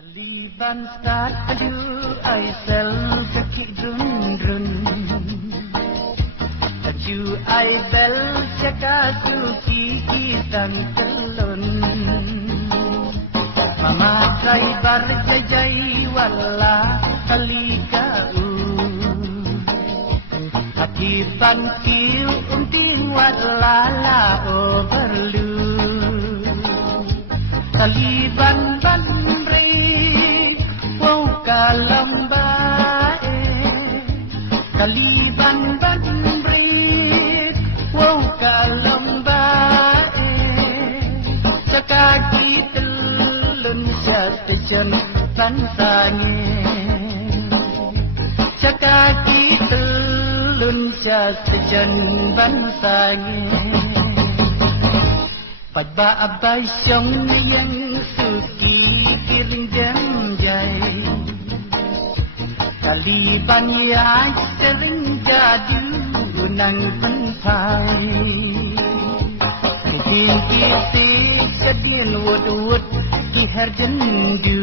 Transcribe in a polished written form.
Taliban start adu ai sel kaki run Taju ai bel cakasu kiki dan telun Mama trai bar jajai wala kalikau Hati bangkiu unting wala la overlu Taliban kalam bae Taliban bandrit wow kalam bae Sakaki telun satajan bansange Sakaki telun satajan bansange Padba abai syong yang suki kiring jam jai Taliban yang sering jadi nang pentai Mungkin kita sedih wud-wud ki herjendu